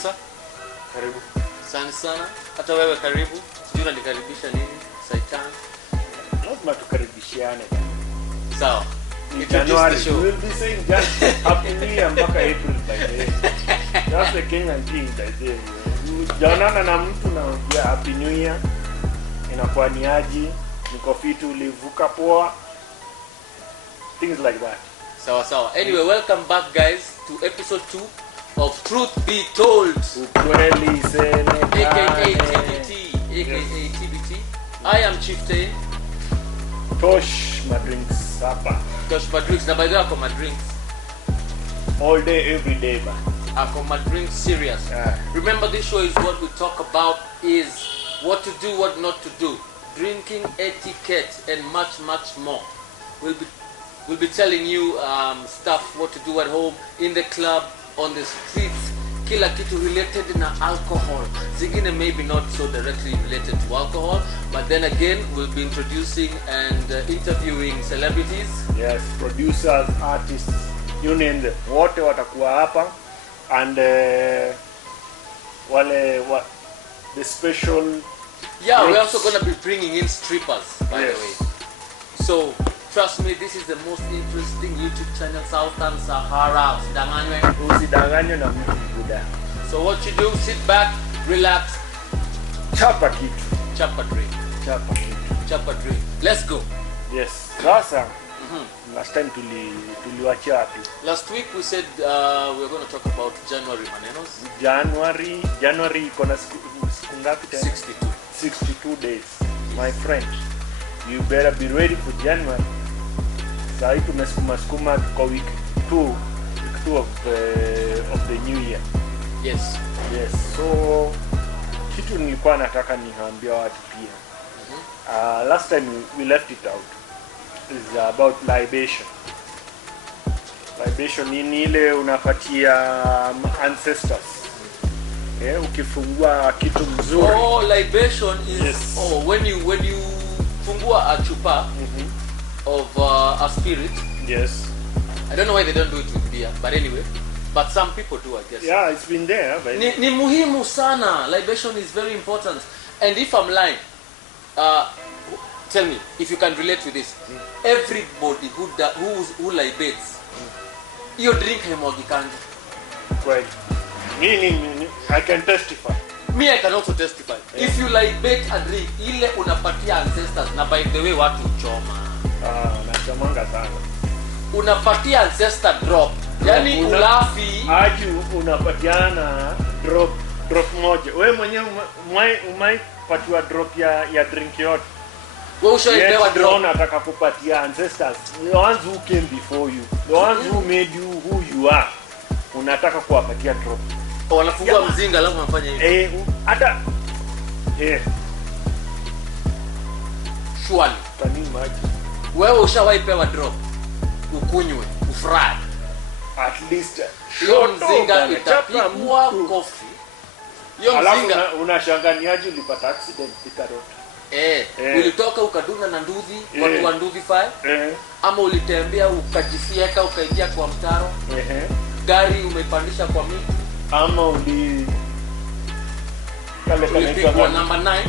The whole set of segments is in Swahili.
kabisa. Karibu. Asante sana. Hata wewe karibu. Sijui unanikaribisha nini? Saitan. Lazima tukaribishiane. Sawa. January we will be saying just happy new year mpaka April by day. That's the Kenyan thing by day. Jaonana na mtu na happy new year. Inakuwa ni aje? Niko fit, ulivuka poa. Things like that. Sawa. Anyway, welcome back guys to episode 2 of Truth Be Told. Ukweli sene. AKA TBT. I am Chieftain. Tosh my drinks hapa. Tosh my drinks. Na by the way, ako my drinks. All day, every day, man. Ako my drinks serious. Remember, this show is what we talk about is what to do, what not to do. Drinking etiquette and much more. We'll be telling you stuff, what to do at home, in the club, on the streets, kila kitu related na alcohol. Zingine maybe not so directly related to alcohol, but then again we'll be introducing and interviewing celebrities. Yes, producers, artists, you name them. Wote watakuwa hapa and the special. Yeah, we're also going to be bringing in strippers, by the way. So, trust me, this is the most interesting YouTube channel Southern Sahara. Usidanganywe na mtu buda. So what you do, sit back, relax, chapa kitu. Chapa drink. Let's go. Yes. Sasa, last time tuliwacha wapi? Last week we said we were going to talk about January manenos. January iko na siku ngapi tena? 62 days. My friend, you better be ready for January. Sasa tumesukuma kwa week 2 of the new year. Yes. So kitu nilikuwa nataka niambia watu pia. Last time we left it out. Is about libation. Libation ni ile unapatia ancestors. Ukifungua kitu mzuri. Oh, libation is when you fungua a chupa of a spirit. Yes. I don't know why they don't do it with beer, but anyway, but some people do, I guess. Yeah, it's been there. Ni muhimu sana. Libation is very important. And if I'm lying, tell me if you can relate with this. Everybody who libates, your drink haimwagikanga. Right. I can testify. Me, I can also testify. Yeah. If you libate a drink, ile unapatia ancestors, na by the way watu choma. Nachomanga sana. Unapatia ancestor drop. Yani ulafi. Aje unapatiana drop moja. Wewe mwenyewe umepatiwa drop ya drink yote. Wewe ushaelewa drop. Unataka kupatia ancestors. The ones who came before you. The ones who made you who you are. Unataka kuwapatia drop. Wanafungua mzinga alafu wanafanya hivi. Hata Surely. Tani maji. Wewe ushawahi pewa drop. Ukunywe, ufurahi. At least hiyo mzinga itapigwa kofi. Hiyo mzinga unashanganiaje ulipata accident pikarota. Ulitoka ukaduna na nduthi, watu wa nduthi fire. Ama ulitembea ukajifieka ukaingia kwa mtaro. Gari umepandisha kwa miti. Ama ulipigwa namba 9.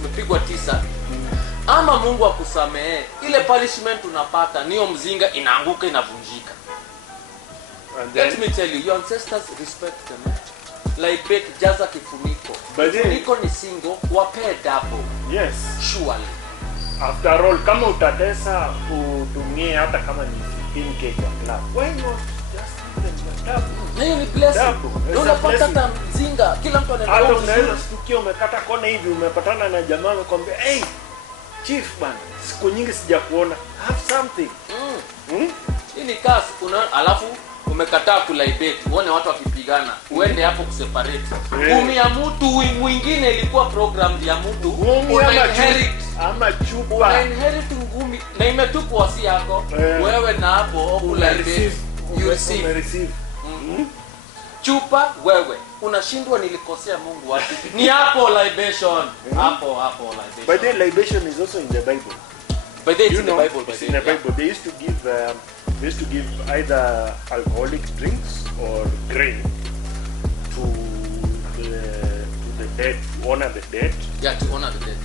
Umepigwa 9. Ama Mungu akusamee, ile punishment unapata niyo mzinga inaanguka inavunjika. Let me tell you, your ancestors respect them. Libate jaza kifuniko. Kifuniko ni single, wape double. Yes. Surely. After all, kama utatesa utumie hata kama ni 15k kwa club. Why not just give them double? Hiyo ni blessing. Ndio unapata hata mzinga, kila mtu anaenda. Hata unaweza stukia umekata kona hivi umepatana na jamaa amekwambia, "Hey, Chief man, siku nyingi sijakuona. Have something." Hii ni kasi alafu umekataa kulibate. Uone watu wakipigana. Uende hapo kuseparate. Ngumi ya mtu mwingine ilikuwa program ya mtu. Inherit ama chupa. Inherit ngumi na imetupwa si yako. Wewe na hapo kulibate. You receive. Chupa wewe unashindwa nilikosea Mungu wapi? Ni hapo libation. Hapo libation. But the libation is also in the Bible. But they in the Bible. In the Bible they used to give either alcoholic drinks or grain to the dead, to honor the dead. Yeah, to honor the dead,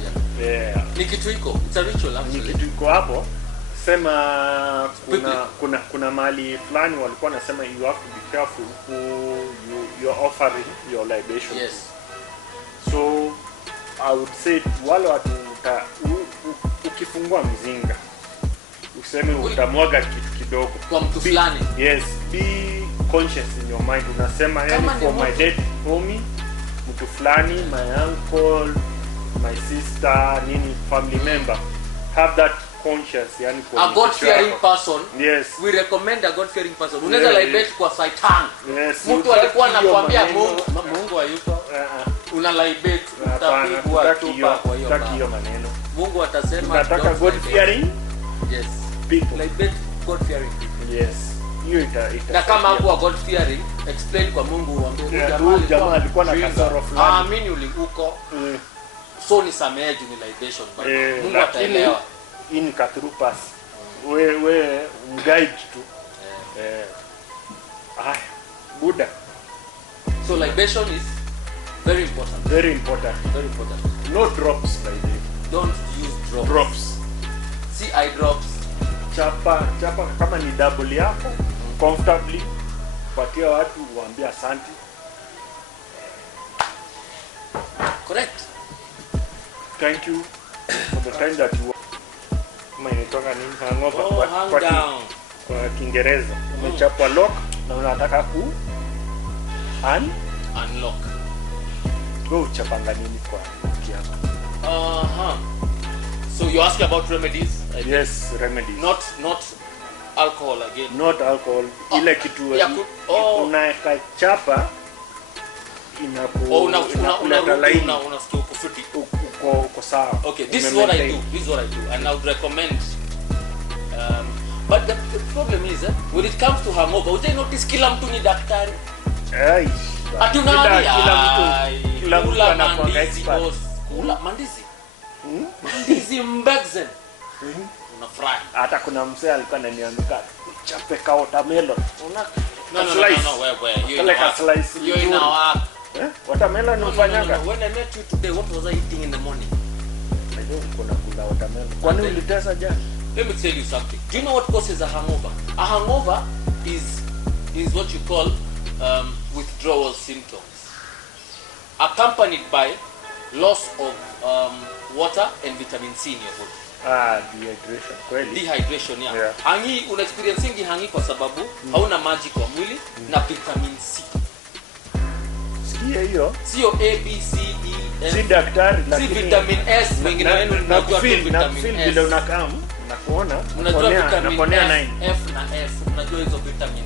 yeah. Ni kitu iko, it's a ritual actually. Ni kitu iko hapo. Sema kuna mali fulani walikuwa nasema you have to be careful who you're offering your libation. Yes. So I would say wale watu ukifungua mzinga useme utamwaga kitu kidogo kwa mtu fulani. Yes, be conscious in your mind. Unasema yani for my dead homie, mtu fulani, my uncle, my sister, nini family member. Have that conscious, yani kwa a God fearing person. Yes. We recommend a God fearing person. Unaweza libate kwa Satan. Yes. Mtu alikuwa anakuambia Mungu hayupo. Una libate utapigwa tupa kwa hiyo maneno. Mungu atasema nataka God fearing. Yes. People. Libate God fearing people. Yes. Hiyo na kama hapo God fearing, explain kwa Mungu uambie jamaa alikuwa na kasoro fulani. Amini uliko. So ni samehe ni libation but Mungu ataelewa. In katrupas we guide tu Buddha. So libation is very important. Very important. Very important. No drops by the way. Don't use drops. See eye drops. Chapa kama ni double yako comfortably patia watu waambia asante. Correct. Thank you for the time that you inaitoka nini hangover kwa Kiingereza. Umechapwa lock na unataka ku unlock. Go uchapanga nini kwa kiako? So you ask about remedies? Yes, remedies. Not alcohol again. Not alcohol. Ile kitu unaweka chapa unaleta laini. Unasikia uko fiti. Uko sawa. Okay, this is what I do and I would recommend but the problem is when it comes to hangover, would you notice kila mtu ni daktari? Kila mtu anakuwa expert. Kula mandizi. Mandizi mbegzen. Unafurahi. Hata kuna mzee alikuwa ananiambia uchape ka watermelon. No, slice. You're in our watermelon ufanyaga. When I met you today, what was I eating in the morning? I don't kula watermelon. Kwani ulitesa jana? Let me tell you something. Do you know what causes a hangover? A hangover is what you call withdrawal symptoms, accompanied by loss of water and vitamin C in your body. Dehydration. Kweli. Dehydration, yeah. Hangi una experiencing hangi kwa sababu hauna maji kwa mwili na vitamin C. Sikia hiyo. Sio A B C E F. Si daktari lakini si vitamin S wengine wenu mnajua vitamin S. Bila unakam nakuona naponea 9 F na F mnajua hizo vitamin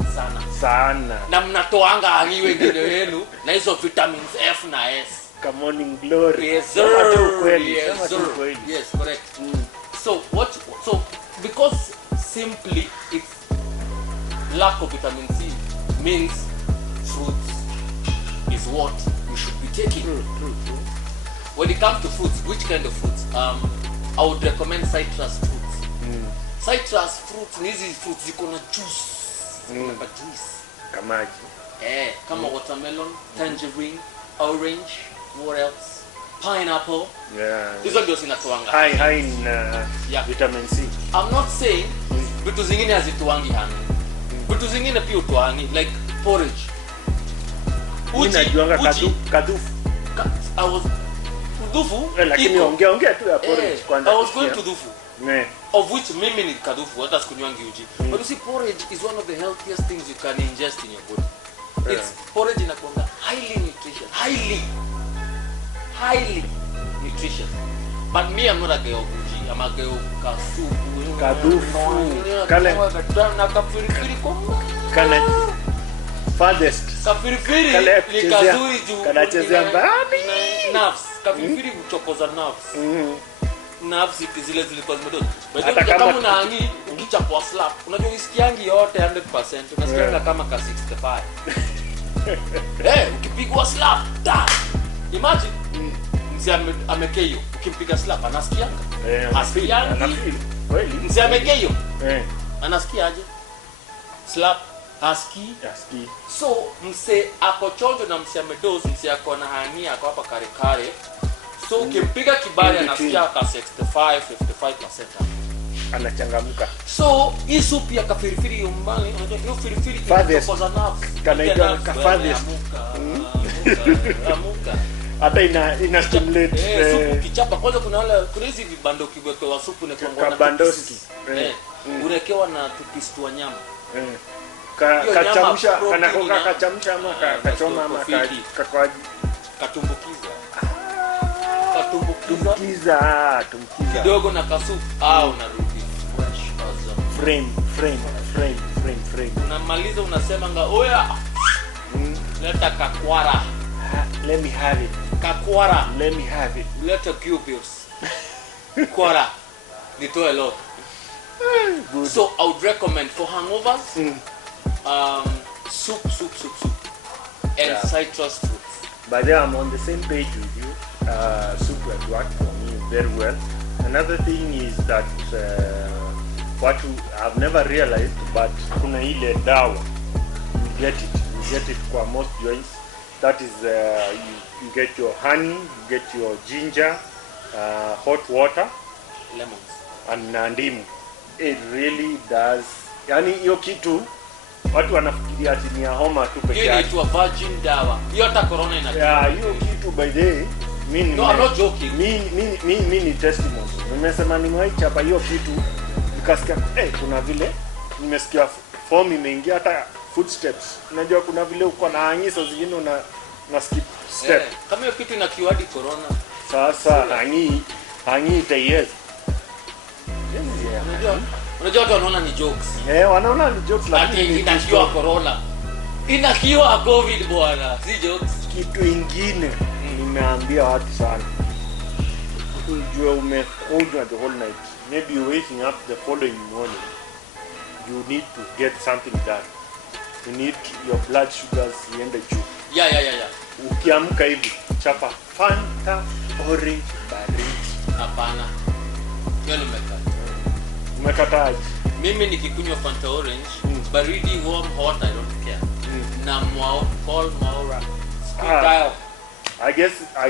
sana na mnatoanga hangi wengine wenu na hizo vitamins F na S. Come morning glory. Yes sir. Yes, correct. So because simply it's lack of vitamin C means fruits is what we should be taking. True. When it comes to fruits, which kind of fruits? I would recommend citrus fruits. Citrus fruits, these fruits ziko na juice. Ziko juice. Kamaji. Kama watermelon, tangerine, orange, what else? Pineapple. Yeah. Hizo ndio zinatoanga. High in vitamin C. I'm not saying vitu zingine hazituangi hangi. Vitu zingine pia utoangi like porridge. Unajuanga kadufu. I was dufu. Lakini ongea tu ya porridge kwanza. I was going to dufu. Of which mimi ni kadufu hata sikunywangi uji. But you see porridge is one of the healthiest things you can ingest in your body. It's porridge inakuanga highly nutritious. Highly nutritious. But me, I'm not a girl uji. I'm a girl kasupu. Kadufu. Kale. Na kapiripiri koma. Kana farthest. Kapiripiri ni kazuri juu. Kanachezea mbali. Nerves. Kapiripiri kuchokoza nerves. Nerves zile zilikuwa zimedoza. Hata kama unaangi ukichapwa slap. Unajua usikiangi yote 100%. Unasikianga kama ka 65. Ukipigwa slap. Imagine mzee amekeyo ukimpiga slap anasikia anafeel kweli mzee amekeyo anasikia aje slap Haski. Aski. So mse ako chonjo na mse amedozi, mse ako na hania ako hapa kare. So ukimpiga kibali anasikia ka 65-55%. Anachangamka. So hii supu ya kafirifiri yumbani, unajua hiyo firifiri Farthest. inachokoza nerves. Kanaitwa farthest. Amuka. Hata ina stimulate supu kichapa kwanza, kuna hizi vibando kiwekewa supu na kwa kabandoski. Unawekewa na tupistu wa nyama. Kachamsha kanakoka kachamsha ama kachoma ama katumbukiza kidogo na kasupu unarudi frame unamaliza unasema nga oya leta kakwara, let me have it kakwara, let me have it, leta cubios kwara nitoe lot. Good. So I would recommend for hangovers soup and citrus fruits. By the way, I'm on the same page with you. Soup has worked for me very well. Another thing is that what I've never realized, but kuna ile dawa, you get it for most joints. That is you get your honey, you get your ginger, hot water, lemons and ndimu. It really does. Yani hiyo kitu watu wanafikiria ati ni homa tu peke yake. Hiyo inaitwa virgin dawa. Hiyo hata corona inajua. Yeah, hiyo kitu by the way, no, I'm not joking. Mimi ni testimony. Nimesema nimewahi chapa hiyo kitu nikasikia kuna vile nimesikia form imeingia hata footsteps. Unajua kuna vile uko na hangisa zingine na skip step. Kama hiyo kitu ina kiwadi corona. Sasa hangi tayari. Unajua watu wanaona ni jokes. Wanaona ni jokes lakini inakiwa corona. Inakiwa covid bwana, si jokes. Kitu ingine nimeambia watu sana. Unajua umekuja the whole night. Maybe you're waking up the following morning. You need to get something done. You need your blood sugars iende juu. Yeah. Ukiamka hivi, chapa Fanta orange baridi. Hapana. Hiyo nimekata. Umekataje? Mimi nikikunywa Fanta orange, baridi, warm, hot, I don't care. Na call Maura. I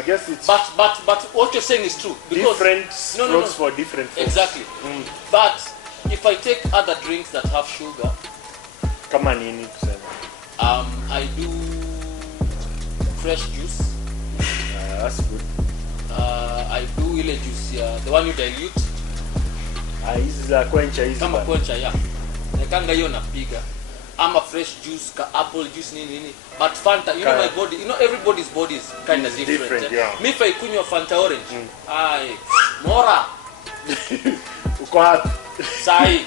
guess it's but what you're saying is true because different strokes for different folks. Exactly. But if I take other drinks that have sugar, kama nini kusema? I do fresh juice. That's good. I do ile juice, the one you dilute. Hizi za kwencha hizi. Kama kwencha Nekanga hiyo napiga. I'm a fresh juice, apple juice, nini. But Fanta, you know my body, everybody's body is kind of different. Yeah. Me if I kunywa Fanta orange, Mora. Uko hapi? Sai.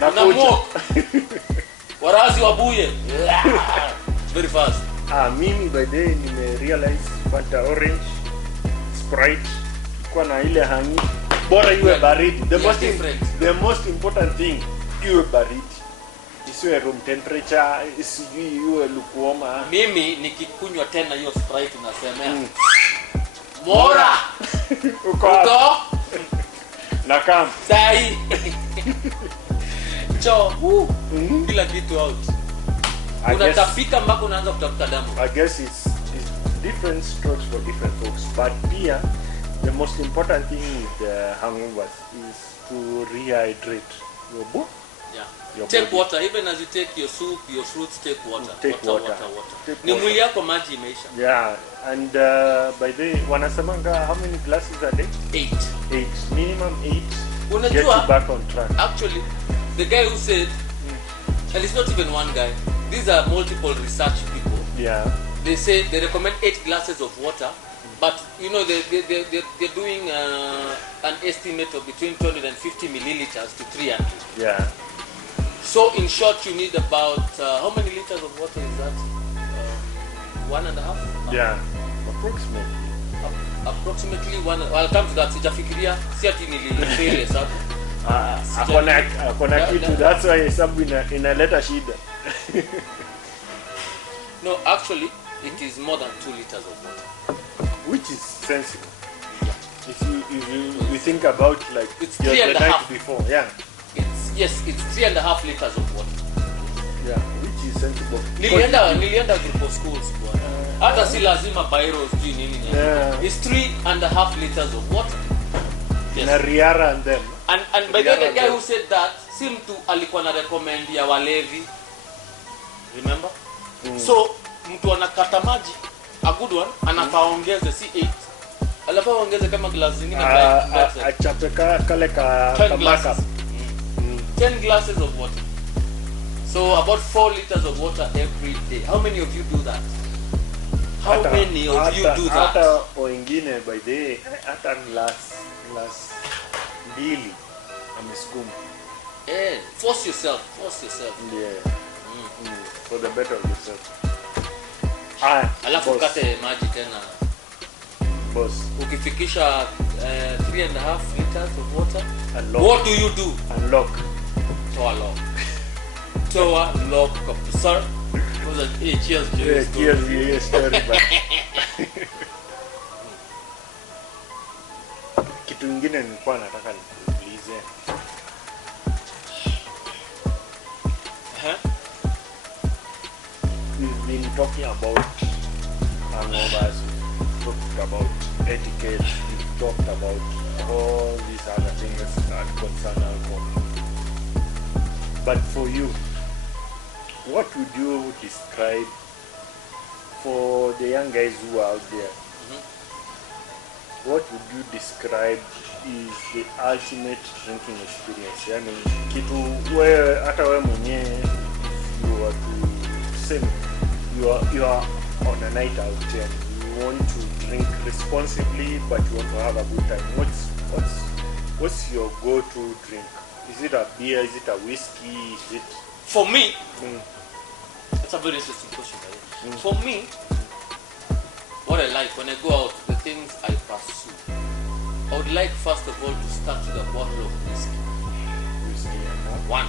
Na kuja. Warazi wabuye. Very fast. Mimi by the way nime-realize Fanta orange, Sprite, kwa na ile hangi. Bora iwe baridi. The most important thing, iwe baridi. Isiwe room temperature, iwe lukewarm. Mimi nikikunywa tena hiyo Sprite unasemea. Mora. Uko? Na kam. Sai. Kila kitu out. Unatapika mpaka unaanza kutafuta damu. I guess it's different strokes for different folks, but here the most important thing with hangovers is to rehydrate your body. Yeah. Take body. Water, even as you take your soup, your fruits, take water. Water. Ni mwili yako maji imeisha. Yeah, and by the way, wanasemanga how many glasses a day? 8. Minimum 8. Unajua, get you back on track. Actually, the guy who said, and it's not even one guy, these are multiple research people. Yeah. They say they recommend 8 glasses of water, but they're doing an estimate of between 250 milliliters to 300. Yeah. So in short, you need about how many liters of water is that? 1.5. Yeah. Approximately. Approximately one. I'll come to that. Sijafikiria, si ati nilifeli sababu. Akona kitu, that's why sababu inaleta shida. No, actually, it is more than 2 liters of water. Which is sensible. Yeah. If you think about like it's the night before, yeah. It's 3.5 liters of water. Yeah, which is sensible. Nilienda group of schools bwana. Hata si lazima pyro sijui nini. It's 3.5 liters of water. Yes. Na riara and them. And by the guy who said that, si mtu alikuwa na recommend ya walevi. Remember? So mtu anakata maji, a good one, anapaongeze si 8. Alapaongeze kama glass zingine achape kale ka 10 glasses of water. So about 4 liters of water every day. How many of you do that? How many of you do that? Hata wengine by the way, hata glass mbili amesukuma. Force yourself. Yeah. For the better of yourself. Alafu kate maji tena. Boss. Ukifikisha 3.5 liters of water. Unlock. What do you do? Unlock. Toa lock sir. Was it cheers. Cheers story. Kitu kingine nilikuwa nataka nikuulize. We've been talking about hangovers, we've talked about etiquette, we've talked about all these other things that concern alcohol. But for you, what would you describe for the young guys who are out there? What would you describe is the ultimate drinking experience? Yani kitu wewe hata wewe mwenyewe you are to say you are on a night out and you want to drink responsibly but you want to have a good time. What's your go-to drink? Is it a beer? Is it a whiskey? Is it for me? That's a very interesting question. For me, what I like when I go out, the things I pursue, I would like first of all to start with a bottle of whiskey. One.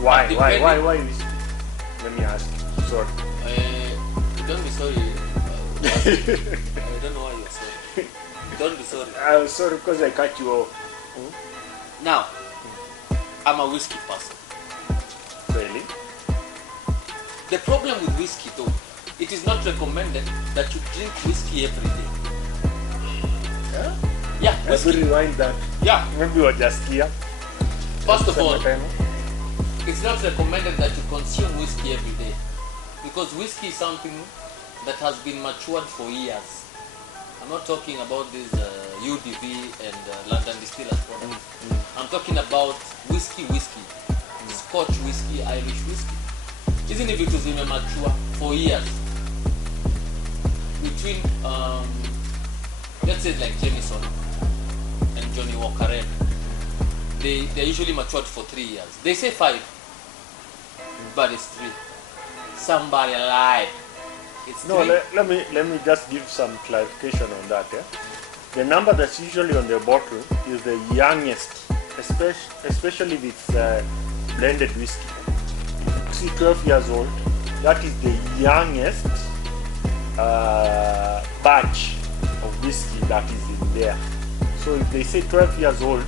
Why whiskey? Let me ask you. Sorry. Don't be sorry. I don't know why you're sorry. Don't be sorry. I'm sorry because I cut you off. Now, I'm a whiskey person. Really? The problem with whiskey though, it is not recommended that you drink whiskey every day. Yeah, whiskey. Let me rewind that. Yeah. Maybe we're just here. First of all, it's not recommended that you consume whiskey every day. Because whiskey is something that has been matured for years. I'm not talking about this UDV and London Distillers products. I'm talking about whiskey, Scotch whiskey, Irish whiskey. Isn't it because they mature for years? Between, let's say like Jameson and Johnny Walker Red, they're usually matured for 3 years. They say 5, but it's 3. Somebody lied. It's no. 3. Let me just give some clarification on that. Yeah? The number that's usually on the bottle is the youngest, especially with blended whiskey. See, 12 years old. That is the youngest batch of whiskey that is in there. So if they say 12 years old,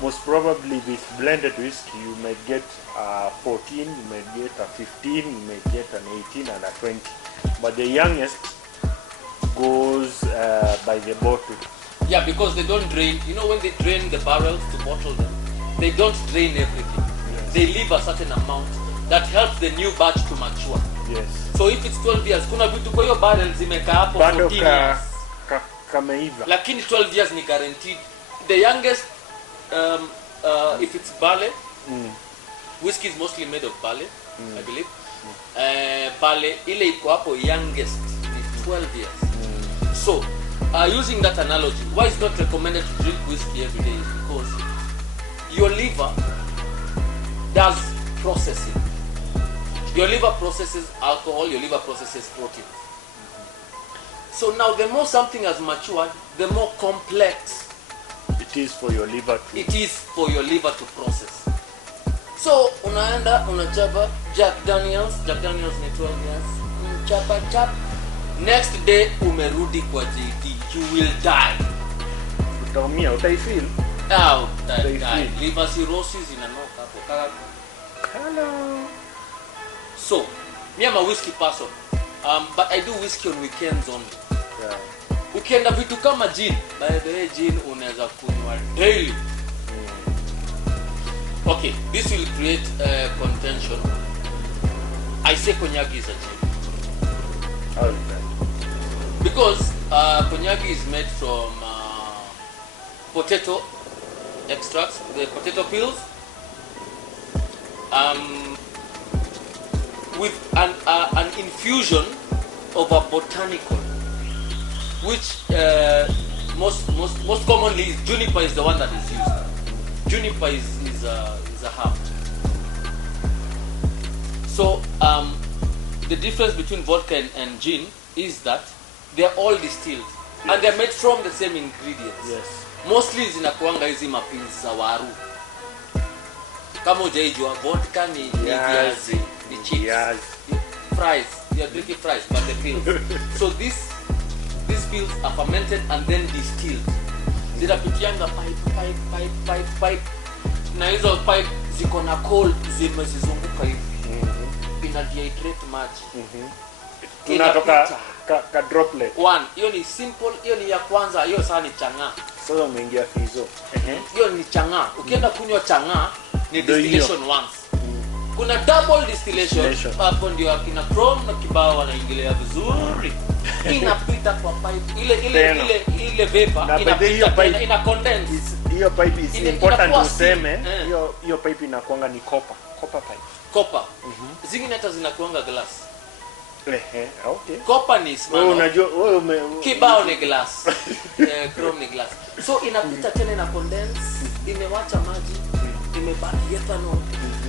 most probably with blended whiskey you may get 14, you may get a 15, you may get an 18 and a 20. But the youngest goes by the bottle. Yeah, because they don't drain. You know, when they drain the barrels to bottle them, they don't drain everything. Yes. They leave a certain amount that helps the new batch to mature. Yes. So if it's 12 years, kuna vitu kwa hiyo barrels zimekaa hapo 14 years. Kameiva. Lakini 12 years ni guaranteed. The youngest, if it's barley, whiskey is mostly made of barley, I believe. Barley ile iko hapo youngest is 12 years. So, using that analogy, why it's not recommended to drink whiskey every day is because your liver does processing. Your liver processes alcohol, your liver processes protein. So now the more something has matured, the more complex it is for your liver to process. So unaenda unachapa Jack Daniels ni 12 years. Chapa. Next day umerudi kwa JD, you will die. Utaumia, utaifeel. Liver cirrhosis inanoka hapo. Hello. So Me, I'm a whiskey person. But I do whiskey on weekends only. Yeah. Ukienda vitu kama gin, by the way, gin unaweza kunywa daily. Okay, this will create contention. I say cognac is a gin. How is that? Because cognac is made from potato extracts, the potato peels, with an infusion of a botanical, which most commonly is juniper is the one that is used. Juniper is a herb. So the difference between vodka and gin is that they are all distilled, and they are made from the same ingredients. Yes. Mostly zinakuanga hizi mapinzi za waru. Kama hujaijua vodka ni viazi, ni chips, fries. You are drinking fries, but the pills. So these pills are fermented and then distilled. Zinapitianga pipe. Na hizo pipe ziko na coal zimezizunguka hivi. Ina dehydrate maji. Tunatoka ka droplet. One, hiyo ni simple, hiyo ni ya kwanza, hiyo sana ni chang'aa. Sasa umeingia fizo. Hiyo ni chang'aa. Ukienda kunywa chang'aa ni distillation once. Kuna double distillation. Hapo ndio akina Chrome na Kibao wanaingilia vizuri. Inapita kwa pipe. Ile vapor inapita ina condense. Hiyo pipe is important useme. Hiyo pipe inakuanga ni copper pipe. Copper. Zingine hata zinakuanga glass. Okay. Copper ni smart. Wewe unajua Kibao ni glass. Chrome ni glass. So inapita tena ina condense, imewacha maji, imebaki ethanol.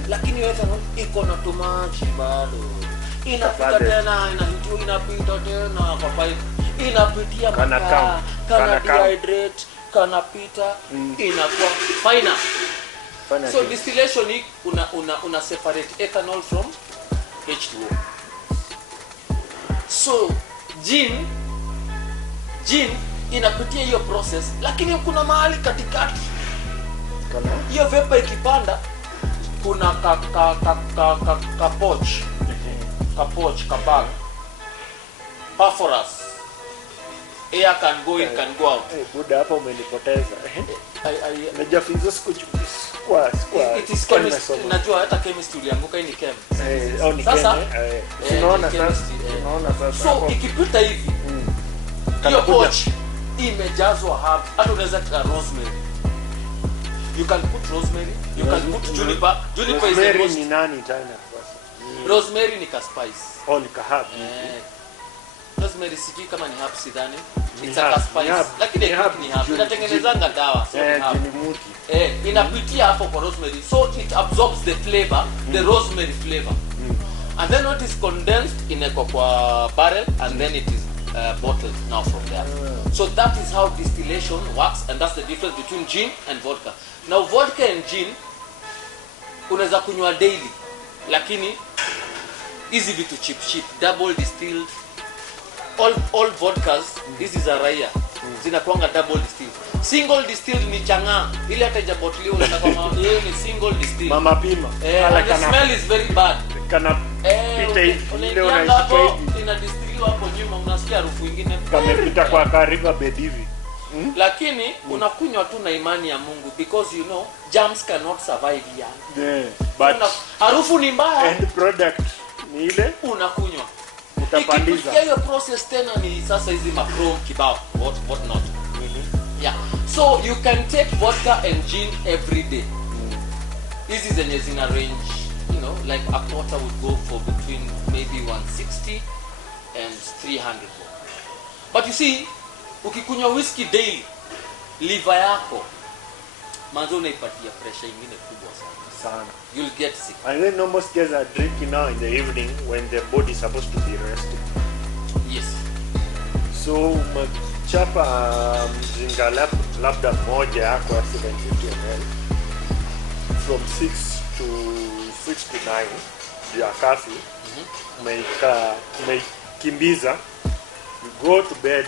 Lakini ethanol iko na tumaji bado. Inapita tena inapita tena kwa pipe. Inapitia makaa, kana dehydrate, kana pita, inakuwa final. So distillation hii una separate ethanol from H2O. So gin inapitia hiyo process, lakini kuna mahali katikati. Hiyo vapor ikipanda kuna ka bag. Phosphorus. Air can go in, can go out. Buda hapa umenipoteza. Najua fizo square. It is chemistry. Najua hata chemistry ulianguka hii ni chem. Sasa unaona sasa. So ikipita hivi hiyo pouch imejazwa herb. Hata unaweza kuweka rosemary. You can put rosemary, you can put juniper. Juniper is the most. Ni nani tena? Rosemary ni ka spice. Ni ka herb. Rosemary sijui kama ni herb sidhani. It's a spice. Lakini ni herb. Inatengenezanga dawa. Inapitia hapo kwa rosemary. So it absorbs the flavor, the rosemary flavor. And then what is condensed in a barrel, and then it is bottled now from there. So that is how distillation works, and that's the difference between gin and vodka. Now vodka and gin unaweza kunywa daily, lakini hizi vitu cheap double distilled, all vodkas this is a raya, zinakuanga double distilled. Single distilled ni chang'aa, ile hata hajabotliwa unataka kama hiyo ni single distilled. Mama pima. And the smell is very bad. Kana pita hivi ile unashika hivi ina distillwa hapo nyuma, unasikia harufu nyingine kamepita kwa kariba bed hivi. Lakini unakunywa tu na imani ya Mungu, because you know germs cannot survive here. But harufu ni mbaya, end product ni ile unakunywa utapandiza. Hiyo process tena ni sasa hizi macro kibao what not. Yeah, so you can take vodka and gin every day. Hizi zenye zina range, you know, like a quarter would go for between maybe 160 and 300. But you see, ukikunywa whiskey daily, liver yako manzo unaipatia pressure nyingine kubwa sana. You'll get sick. And then almost guys are drinking now in the evening when the body is supposed to be resting. Yes. So chapa mzinga labda moja yako ya 750 ml from 6 to 9 ya kafi. Umekimbiza, you go to bed,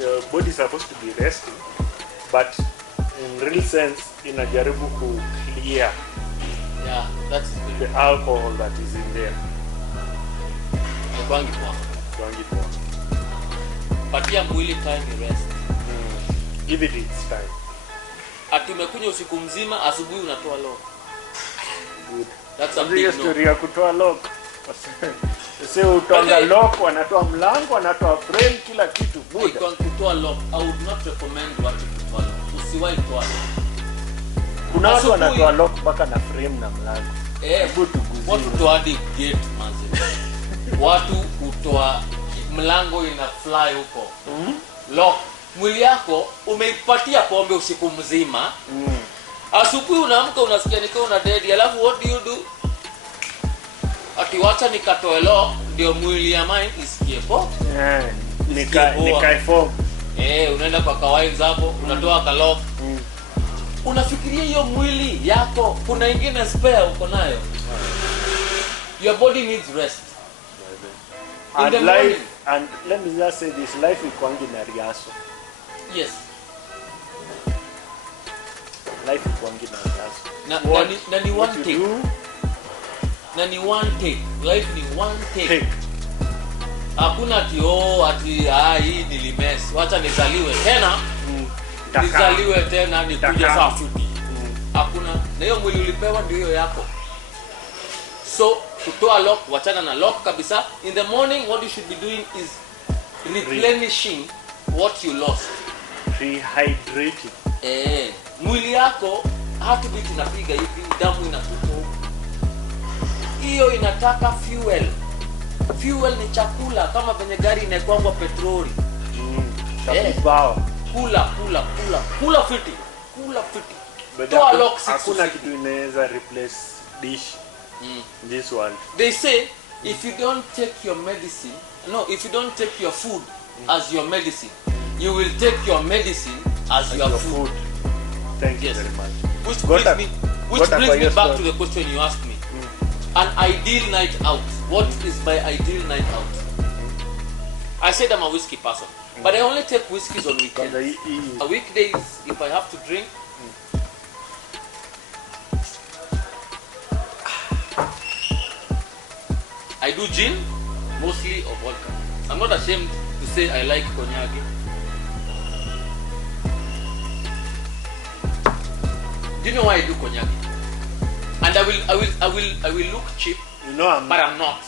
your body is supposed to be resting, but in real sense inajaribu ku clear that's the alcohol that is in there. Kwangi poa. Kwangi poa. Patia mwili time rest. Give it its time. Ati umekunywa usiku mzima, asubuhi unatoa lock. Good. That's a big story ya kutoa lock. Sasa utonga lock, wanatoa mlango, wanatoa frame, kila kitu. Good. Kwa kutoa lock, I would not recommend watu kutoa lock. Usiwahi toa lock. Kuna watu wanatoa lock mpaka na frame na mlango. Watu toa hadi gate manze. Watu utoa mlango ina fly huko. Lock. Mwili yako umeipatia pombe usiku mzima. Asubuhi unaamka unasikia nikao una dead, alafu what do you do? Ati wacha nikatoe lock ndio mwili ya mine isikie po. Nikai form. Unaenda kwa kawaida zako, unatoa ka lock. Unafikiria hiyo mwili yako kuna ingine spare uko nayo. Your body needs rest. And life, and let me just say this, life is kwangi na riaso. Yes. Life is kwangi na riaso. Na ni one take. Na ni one take. Life ni one take. Hakuna ati hii nilimes. Wacha nizaliwe tena. Nizaliwe tena nikuje saa futi. Hakuna. Na hiyo mwili ulipewa ndio hiyo yako. So kutoa lock, wachana na lock kabisa. In the morning what you should be doing is replenishing what you lost. Rehydrating. Mwili yako heartbeat inapiga hivi, damu inakuja huko. Hiyo inataka fuel. Fuel ni chakula kama venye gari inakwangwa petroli. Kula fiti. Toa lock siku. Hakuna kitu inaweza replace dish. This world. They say if you don't take your medicine, if you don't take your food as your medicine, you will take your medicine as your food. Thank you very much. Which brings me back to the question you asked me. An ideal night out. What is my ideal night out? I said I'm a whiskey person, but I only take whiskeys on weekends. Weekdays, if I have to drink, I do gin, mostly, or vodka. I'm not ashamed to say I like cognac. Do you know why I do cognac? And I will look cheap, but I'm not.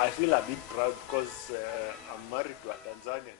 I feel a bit proud because I'm married to a Tanzanian.